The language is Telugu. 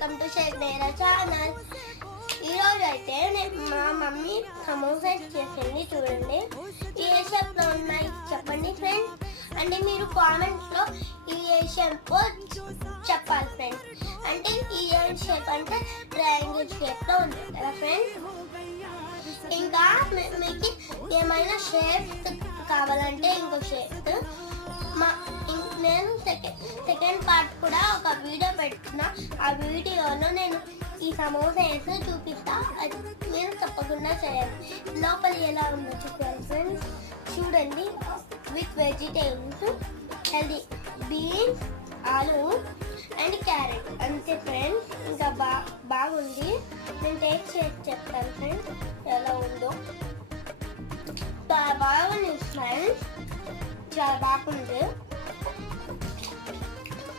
వెల్కమ్ టు షేక్ నేరా ఛానల్. ఈరోజు అయితే మా మమ్మీ సమోసా చేసింది, చూడండి. ఏ షేప్లో ఉన్నాయి చెప్పండి ఫ్రెండ్స్. అంటే మీరు కామెంట్స్లో ఈ ఏ షేప్ చెప్పాలి ఫ్రెండ్స్. అంటే ఈ ఏ షేప్ అంటే ట్రయాంగిల్ షేప్లో ఉంది కదా ఫ్రెండ్స్. ఇంకా మీకు ఏమైనా షేప్ కావాలంటే ఇంకో షేప్ నేను సెకండ్ పార్ట్ కూడా ఒక వీడియో పెడుతున్నా. ఆ వీడియోలో నేను ఈ సమోసా వేసి చూపిస్తా, అది మీరు తప్పకుండా చేయండి. లోపల ఎలా ఉందో చూపించాలి ఫ్రెండ్స్. చూడండి, విత్ వెజిటేబుల్స్, హెల్దీ బీన్స్, ఆలు అండ్ క్యారెట్, అంతే ఫ్రెండ్స్. ఇంకా బాగుంది. నేను టేస్ట్ చేసి చెప్తాను ఫ్రెండ్స్ ఎలా ఉందో. చాలా బాగుంది ఫ్రెండ్స్, చాలా బాగుంది.